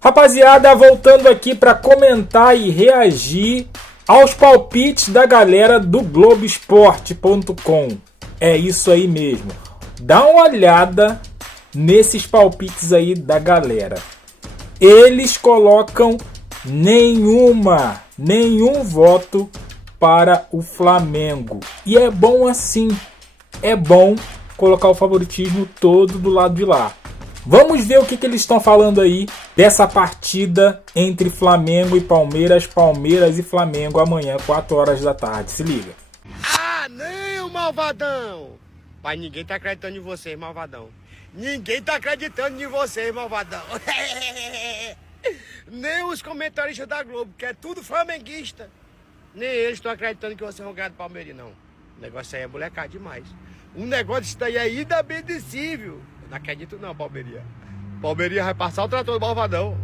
Rapaziada, voltando aqui para comentar e reagir aos palpites da galera do Globoesporte.com. É isso aí mesmo. Dá uma olhada nesses palpites aí da galera. Eles colocam nenhum voto para o Flamengo. E é bom assim. É bom colocar o favoritismo todo do lado de lá. Vamos ver o que eles estão falando aí dessa partida entre Flamengo e Palmeiras. Palmeiras e Flamengo amanhã, 4 horas da tarde. Se liga. Ah, não, malvadão! Mas ninguém tá acreditando em vocês, malvadão. Ninguém tá acreditando em vocês, malvadão. Nem os comentaristas da Globo, que é tudo flamenguista. Nem eles estão acreditando que vocês vão ganhar do Palmeiras, não. O negócio aí é molecado demais. Um negócio disso daí é inadmissível. Não acredito não, Palmeiras. Palmeiras vai passar o trator do Malvadão.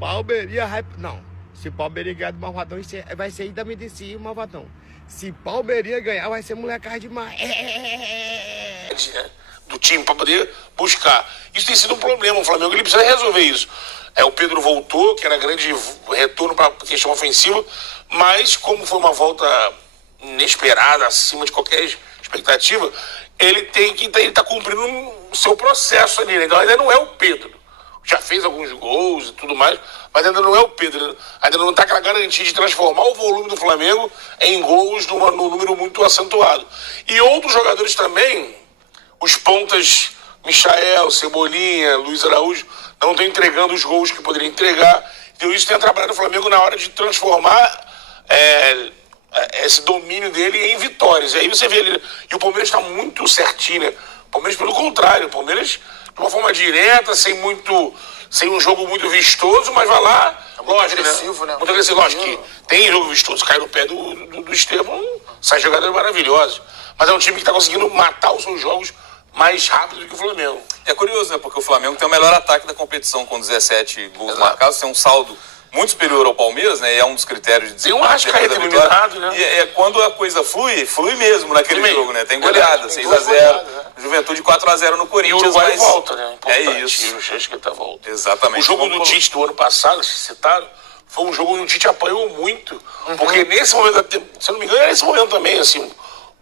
Palmeiras vai... Não. Se Palmeiras ganhar do Malvadão, vai ser inadmissível, Malvadão. Se Palmeiras ganhar, vai ser molecada demais. Do time para poder buscar. Isso tem sido um problema. O Flamengo ele precisa resolver isso. O Pedro voltou, que era grande retorno para a questão ofensiva, mas como foi uma volta inesperada, acima de qualquer expectativa, ele está cumprindo o seu processo ali, né? Então ainda não é o Pedro. Já fez alguns gols e tudo mais, mas ainda não é o Pedro. Ainda não está aquela garantia de transformar o volume do Flamengo em gols num número muito acentuado. E outros jogadores também, os pontas Michael, Cebolinha, Luiz Araújo, não estão entregando os gols que poderiam entregar. Então isso tem atrapalhado o Flamengo na hora de transformar esse domínio dele em vitórias. E aí você vê ele. E o Palmeiras está muito certinho, né? O Palmeiras, pelo contrário, o Palmeiras, de uma forma direta, sem um jogo muito vistoso, mas vai lá. É muito lógico, agressivo, né? Muito agressivo. Lógico que tem jogo vistoso, cai no pé do Estevão, sai jogadores maravilhosos. Mas é um time que está conseguindo matar os seus jogos mais rápido do que o Flamengo. É curioso, né? Porque o Flamengo tem o melhor ataque da competição com 17 gols marcados, tem um saldo muito superior ao Palmeiras, né? E é um dos critérios de desempate. Tem um Arrascaeta eliminado, né? E quando a coisa flui mesmo naquele jogo, né? Tem goleada, 6-0, né? Juventude 4-0 no Corinthians. E o Uruguai volta, né? É isso. E o Arrascaeta volta. Exatamente. O jogo do Tite do ano passado, que vocês citaram, foi um jogo onde o Tite apanhou muito. Porque nesse momento, se eu não me engano, era esse momento também, assim,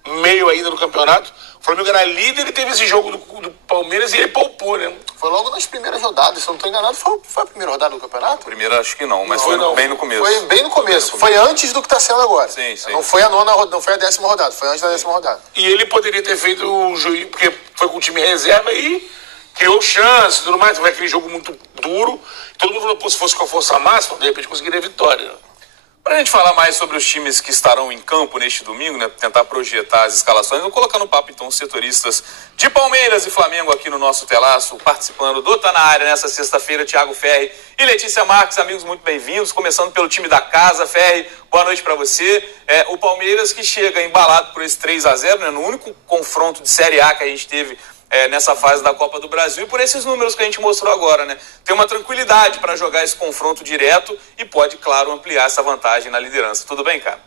meio ainda do campeonato. O Flamengo era líder e teve esse jogo do Palmeiras e ele poupou, né? Foi logo nas primeiras rodadas, se eu não estou enganado, foi a primeira rodada do campeonato? Primeira acho que não, mas foi bem no começo. Foi bem no começo, foi antes do que está sendo agora. Sim. Não foi a nona rodada, não foi a 10ª rodada, foi antes da 10ª rodada. E ele poderia ter feito o juiz, porque foi com o time reserva e criou chance e tudo mais. Foi aquele jogo muito duro. Todo mundo falou, pô, se fosse com a força máxima, de repente conseguiria a vitória. Para a gente falar mais sobre os times que estarão em campo neste domingo, né, tentar projetar as escalações, vamos colocar no papo então os setoristas de Palmeiras e Flamengo aqui no nosso telaço, participando do Tá Na Área nessa sexta-feira, Thiago Ferri e Letícia Marques, amigos muito bem-vindos, começando pelo time da casa. Ferri, boa noite para você. O Palmeiras que chega embalado por esse 3-0, né, no único confronto de Série A que a gente teve nessa fase da Copa do Brasil, e por esses números que a gente mostrou agora, né? Tem uma tranquilidade para jogar esse confronto direto e pode, claro, ampliar essa vantagem na liderança. Tudo bem, cara?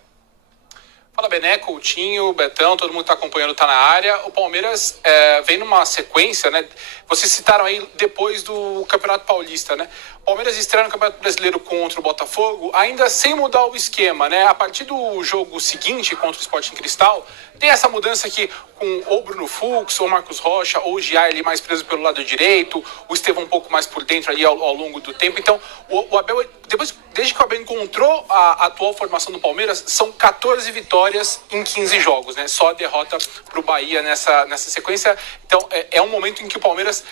Fala, Bené, Coutinho, Betão, todo mundo está acompanhando, tá na área. O Palmeiras vem numa sequência, né? Vocês citaram aí depois do Campeonato Paulista, né? O Palmeiras estreia no Campeonato Brasileiro contra o Botafogo, ainda sem mudar o esquema, né? A partir do jogo seguinte contra o Sporting Cristal, tem essa mudança aqui com ou Bruno Fux, ou Marcos Rocha, ou o Giai ali mais preso pelo lado direito, o Estevão um pouco mais por dentro ali ao longo do tempo. Então, o Abel, desde que o Abel encontrou a atual formação do Palmeiras, são 14 vitórias em 15 jogos, né? Só a derrota para o Bahia nessa sequência. Então, é um momento em que o Palmeiras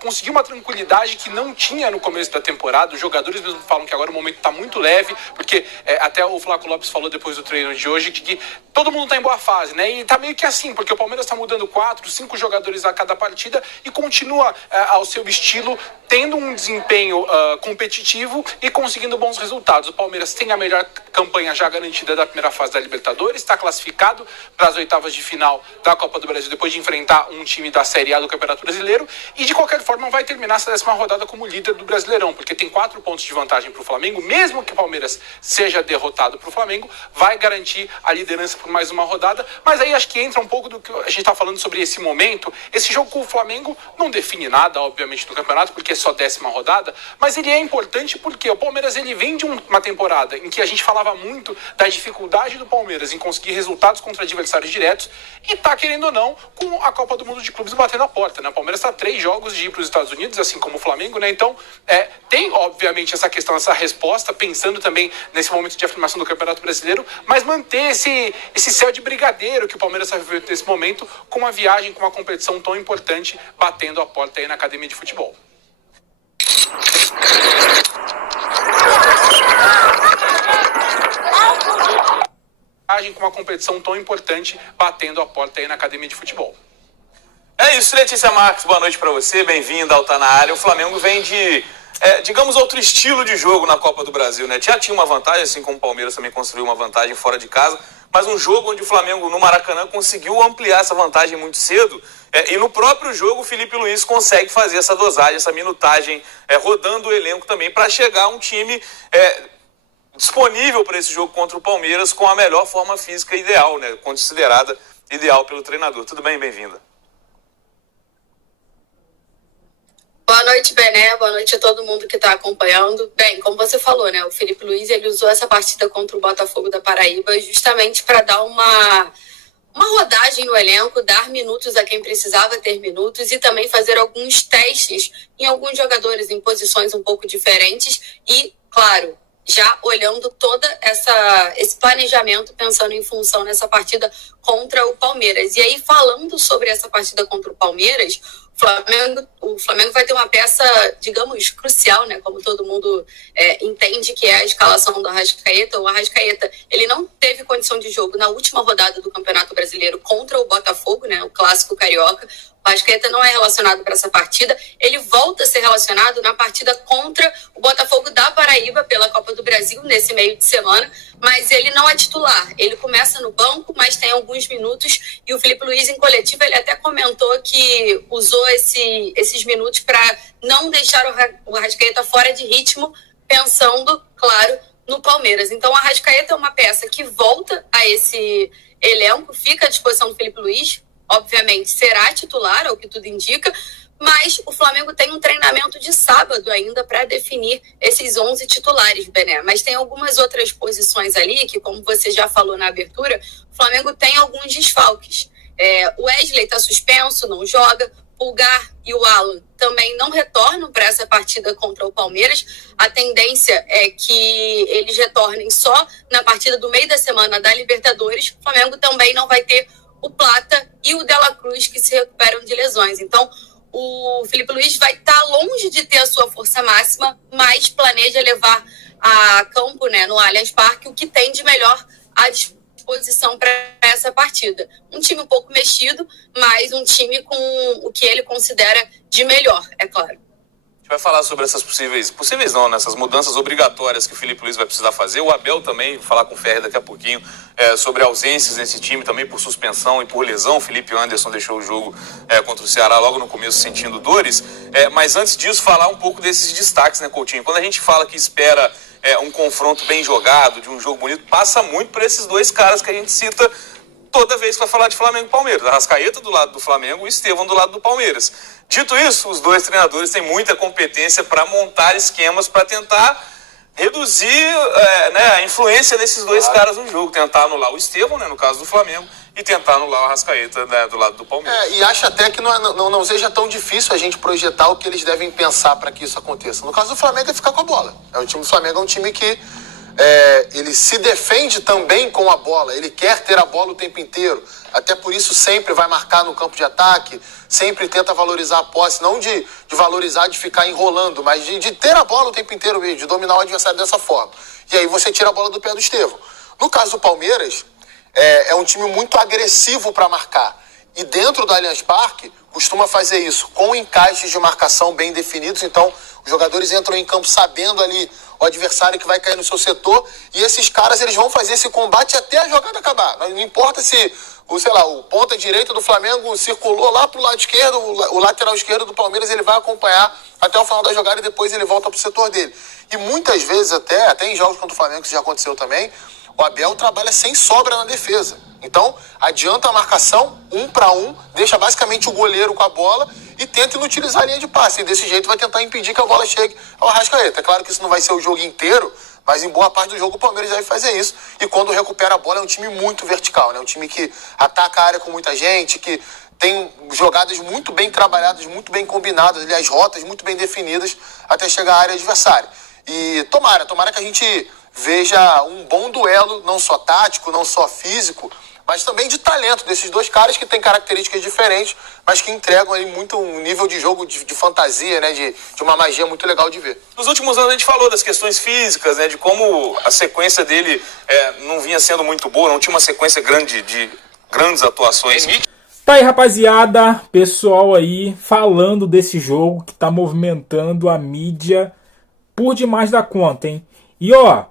conseguiu uma tranquilidade que não tinha no começo da temporada. Os jogadores mesmo falam que agora o momento está muito leve, porque até o Flávio Lopes falou depois do treino de hoje que todo mundo está em boa fase, né? E tá meio que assim, porque o Palmeiras está mudando 4, 5 jogadores a cada partida e continua ao seu estilo, tendo um desempenho competitivo e conseguindo bons resultados. O Palmeiras tem a melhor campanha já garantida da primeira fase da Libertadores, está classificado para as oitavas de final da Copa do Brasil depois de enfrentar um time da Série A do Campeonato Brasileiro e de qualquer forma vai terminar essa 10ª rodada como líder do Brasileirão, porque tem 4 pontos de vantagem para o Flamengo, mesmo que o Palmeiras seja derrotado para o Flamengo, vai garantir a liderança por mais uma rodada, mas aí acho que entra um pouco do que a gente está falando sobre esse momento. Esse jogo com o Flamengo não define nada, obviamente, no campeonato, porque é só 10ª rodada, mas ele é importante porque o Palmeiras ele vem de uma temporada em que a gente falava muito da dificuldade do Palmeiras em conseguir resultados contra adversários diretos e tá, querendo ou não, com a Copa do Mundo de Clubes batendo a porta, né? O Palmeiras está 3 jogos de ir para os Estados Unidos, assim como o Flamengo, né? Então, tem, obviamente, essa questão, essa resposta, pensando também nesse momento de afirmação do Campeonato Brasileiro, mas manter esse céu de brigadeiro que o Palmeiras está vivendo nesse momento, com uma viagem, com uma competição tão importante, batendo a porta aí na academia de futebol. Com uma competição tão importante, batendo a porta aí na academia de futebol. É isso, Letícia Marques, boa noite pra você, bem-vinda ao Tá Na Área. O Flamengo vem de, digamos, outro estilo de jogo na Copa do Brasil, né? Já tinha uma vantagem, assim como o Palmeiras também construiu uma vantagem fora de casa, mas um jogo onde o Flamengo, no Maracanã, conseguiu ampliar essa vantagem muito cedo, e no próprio jogo o Felipe Luiz consegue fazer essa dosagem, essa minutagem, rodando o elenco também para chegar a um time disponível para esse jogo contra o Palmeiras com a melhor forma física ideal, né? Considerada ideal pelo treinador. Tudo bem? Bem-vinda. Boa noite, Bené. Boa noite a todo mundo que está acompanhando. Bem, como você falou, né? O Felipe Luiz ele usou essa partida contra o Botafogo da Paraíba justamente para dar uma rodagem no elenco, dar minutos a quem precisava ter minutos e também fazer alguns testes em alguns jogadores em posições um pouco diferentes e, claro, já olhando todo esse planejamento, pensando em função nessa partida contra o Palmeiras. E aí, falando sobre essa partida contra o Palmeiras, o Flamengo vai ter uma peça, digamos, crucial, né? Como todo mundo entende, que é a escalação do Arrascaeta. O Arrascaeta, ele não teve condição de jogo na última rodada do Campeonato Brasileiro contra o Botafogo, né? O clássico carioca. O Arrascaeta não é relacionado para essa partida. Ele volta a ser relacionado na partida contra o Botafogo da Paraíba pela Copa do Brasil, nesse meio de semana, mas ele não é titular. Ele começa no banco, mas tem alguns minutos, e o Felipe Luiz, em coletiva, ele até comentou que usou esses minutos para não deixar o Arrascaeta fora de ritmo, pensando, claro, no Palmeiras. Então, o Arrascaeta é uma peça que volta a esse elenco, fica à disposição do Felipe Luiz, obviamente será titular, ao que tudo indica, mas o Flamengo tem um treinamento de sábado ainda para definir esses 11 titulares, Bené. Mas tem algumas outras posições ali que, como você já falou na abertura, o Flamengo tem alguns desfalques. O Wesley está suspenso, não joga. Pulgar e o Alan também não retornam para essa partida contra o Palmeiras. A tendência é que eles retornem só na partida do meio da semana da Libertadores. O Flamengo também não vai ter o Plata e o Dela Cruz, que se recuperam de lesões. Então, o Felipe Luiz vai estar longe de ter a sua força máxima, mas planeja levar a campo, né, no Allianz Parque, o que tem de melhor à disposição para essa partida. Um time um pouco mexido, mas um time com o que ele considera de melhor, é claro. A gente vai falar sobre essas possíveis não, né? Essas mudanças obrigatórias que o Felipe Luiz vai precisar fazer. O Abel também, vou falar com o Ferre daqui a pouquinho, sobre ausências nesse time, também por suspensão e por lesão. O Felipe Anderson deixou o jogo contra o Ceará logo no começo sentindo dores. Mas antes disso, falar um pouco desses destaques, né, Coutinho? Quando a gente fala que espera um confronto bem jogado, de um jogo bonito, passa muito por esses dois caras que a gente cita toda vez que vai falar de Flamengo e Palmeiras. Arrascaeta do lado do Flamengo e o Estevão do lado do Palmeiras. Dito isso, os dois treinadores têm muita competência para montar esquemas para tentar reduzir a influência desses dois caras no jogo. Tentar anular o Estevão, né, no caso do Flamengo, e tentar anular o Arrascaeta, né, do lado do Palmeiras. E acho até que não seja tão difícil a gente projetar o que eles devem pensar para que isso aconteça. No caso do Flamengo é ficar com a bola. O time do Flamengo é um time que ele se defende também com a bola, ele quer ter a bola o tempo inteiro, até por isso sempre vai marcar no campo de ataque, sempre tenta valorizar a posse, não de valorizar, de ficar enrolando, mas de ter a bola o tempo inteiro mesmo, de dominar o adversário dessa forma. E aí você tira a bola do pé do Estevão. No caso do Palmeiras, é um time muito agressivo para marcar, e dentro do Allianz Parque costuma fazer isso com encaixes de marcação bem definidos. Então Os jogadores entram em campo sabendo ali o adversário que vai cair no seu setor, e esses caras eles vão fazer esse combate até a jogada acabar. Não importa se o ponta direita do Flamengo circulou lá pro lado esquerdo, o lateral esquerdo do Palmeiras ele vai acompanhar até o final da jogada e depois ele volta pro setor dele. E muitas vezes até em jogos contra o Flamengo, que já aconteceu também, o Abel trabalha sem sobra na defesa. Então, adianta a marcação, 1 para 1, deixa basicamente o goleiro com a bola e tenta inutilizar a linha de passe. E desse jeito vai tentar impedir que a bola chegue ao Arrascaeta. É claro que isso não vai ser o jogo inteiro, mas em boa parte do jogo o Palmeiras deve fazer isso. E quando recupera a bola é um time muito vertical, né? Um time que ataca a área com muita gente, que tem jogadas muito bem trabalhadas, muito bem combinadas, aliás, rotas muito bem definidas até chegar à área adversária. E tomara que a gente veja um bom duelo, não só tático, não só físico, mas também de talento desses dois caras que têm características diferentes, mas que entregam aí muito um nível de jogo de fantasia, né, de uma magia muito legal de ver. Nos últimos anos a gente falou das questões físicas, né, de como a sequência dele não vinha sendo muito boa, não tinha uma sequência grande de grandes atuações. Tá aí, rapaziada, pessoal aí falando desse jogo que tá movimentando a mídia por demais da conta, hein? E ó,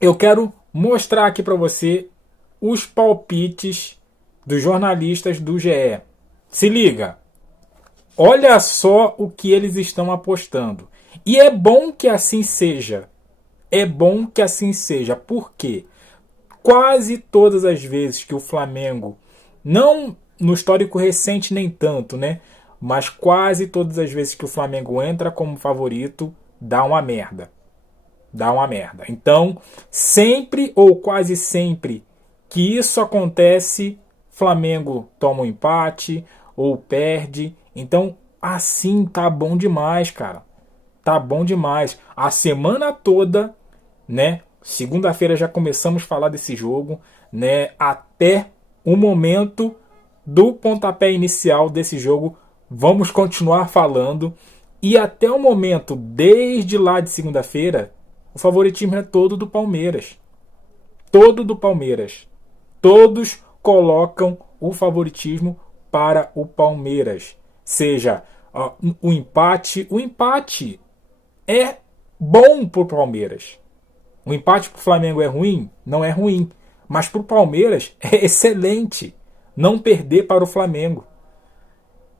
eu quero mostrar aqui pra você os palpites dos jornalistas do GE. Se liga. Olha só o que eles estão apostando. E é bom que assim seja. É bom que assim seja. Por quê? Quase todas as vezes que o Flamengo, não no histórico recente nem tanto, né? Mas quase todas as vezes que o Flamengo entra como favorito, dá uma merda. Dá uma merda. Então, sempre ou quase sempre que isso acontece, Flamengo toma um empate ou perde. Então, assim tá bom demais, cara. Tá bom demais. A semana toda, né? Segunda-feira já começamos a falar desse jogo, né? Até o momento do pontapé inicial desse jogo, vamos continuar falando. E até o momento, desde lá de segunda-feira, o favoritismo é todo do Palmeiras. Todo do Palmeiras. Todos colocam o favoritismo para o Palmeiras. Seja o empate. O empate é bom para o Palmeiras. O empate para o Flamengo é ruim? Não é ruim. Mas para o Palmeiras é excelente não perder para o Flamengo.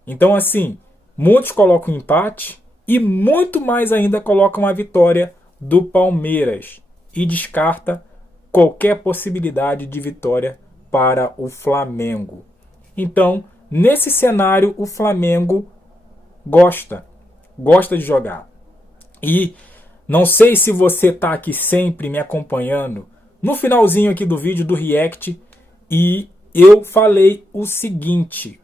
Então, assim, muitos colocam empate e muito mais ainda colocam a vitória do Palmeiras e descarta qualquer possibilidade de vitória para o Flamengo. Então, nesse cenário, o Flamengo gosta de jogar. E não sei se você está aqui sempre me acompanhando no finalzinho aqui do vídeo do React, e eu falei o seguinte: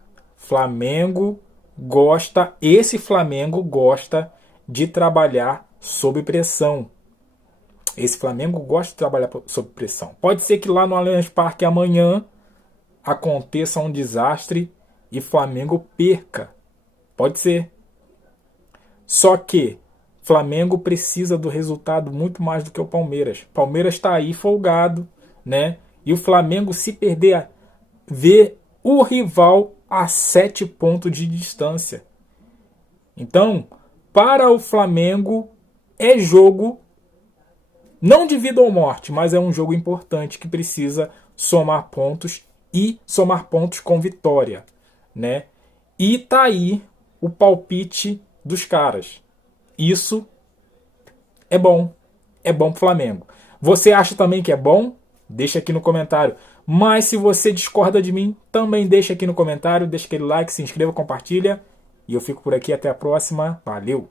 esse Flamengo gosta de trabalhar sob pressão. Esse Flamengo gosta de trabalhar sob pressão. Pode ser que lá no Allianz Parque amanhã aconteça um desastre e Flamengo perca. Pode ser. Só que Flamengo precisa do resultado muito mais do que o Palmeiras. Palmeiras está aí folgado, né? E o Flamengo, se perder, vê o rival a 7 pontos de distância. Então, para o Flamengo, é jogo não de vida ou morte, mas é um jogo importante que precisa somar pontos e somar pontos com vitória, né? E tá aí o palpite dos caras. Isso é bom pro Flamengo. Você acha também que é bom? Deixa aqui no comentário. Mas se você discorda de mim, também deixa aqui no comentário, deixa aquele like, se inscreva, compartilha. E eu fico por aqui, até a próxima. Valeu!